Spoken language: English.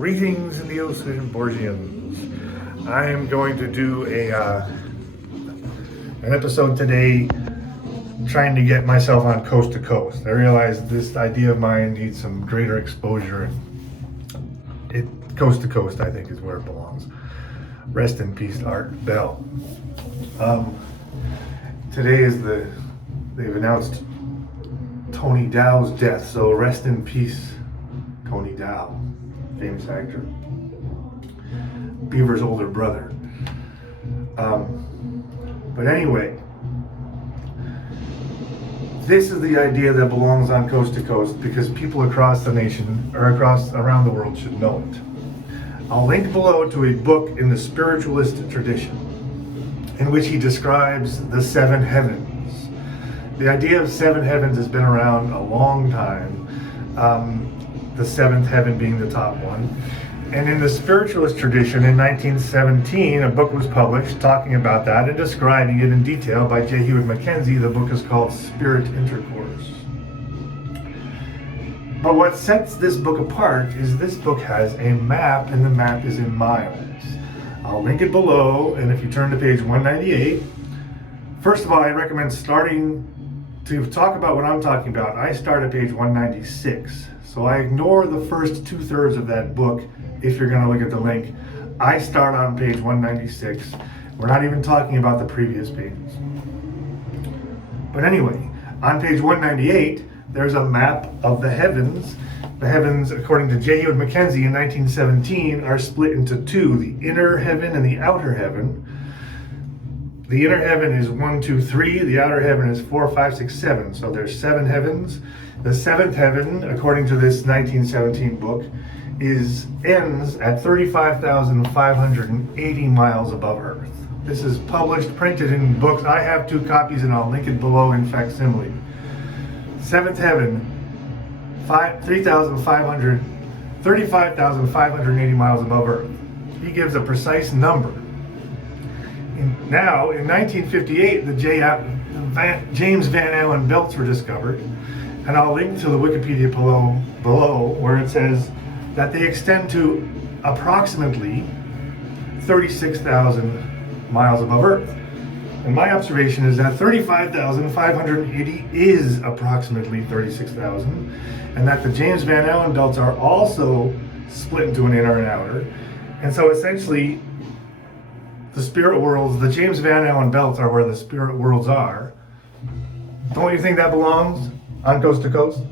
Greetings, Neos and Borgians. I am going to do an episode today trying to get myself on coast to coast. I realize this idea of mine needs some greater exposure. Coast to coast, I think, is where it belongs. Rest in peace, Art Bell. Today is they've announced Tony Dow's death, so rest in peace, Tony Dow, famous actor, Beaver's older brother. But anyway, this is the idea that belongs on coast to coast because people across the nation or around the world should know it. I'll link below to a book in the spiritualist tradition in which he describes the seven heavens. The idea of seven heavens has been around a long time, the seventh heaven being the top one. And in the spiritualist tradition in 1917, a book was published talking about that and describing it in detail by J. Hewitt Mackenzie. The book is called Spirit Intercourse. But what sets this book apart is this book has a map, and the map is in miles. I'll link it below, and if you turn to page 198, first of all, I recommend starting to talk about what I'm talking about. I start at page 196, so I ignore the first 2/3 of that book if you're going to look at the link. I start on page 196. We're not even talking about the previous pages. But anyway, on page 198, there's a map of the heavens. The heavens, according to J. Hewitt Mackenzie in 1917, are split into two, the inner heaven and the outer heaven. The inner heaven is 1, 2, 3. The outer heaven is 4, 5, 6, 7. So there's 7 heavens. The seventh heaven, according to this 1917 book, ends at 35,580 miles above Earth. This is published, printed in books. I have 2 copies, and I'll link it below in facsimile. Seventh heaven, 35,580 miles above Earth. He gives a precise number. Now, in 1958, the James Van Allen belts were discovered, and I'll link to the Wikipedia below where it says that they extend to approximately 36,000 miles above Earth. And my observation is that 35,580 is approximately 36,000, and that the James Van Allen belts are also split into an inner and outer. And so essentially, the spirit worlds, the James Van Allen belts are where the spirit worlds are. Don't you think that belongs on coast to coast?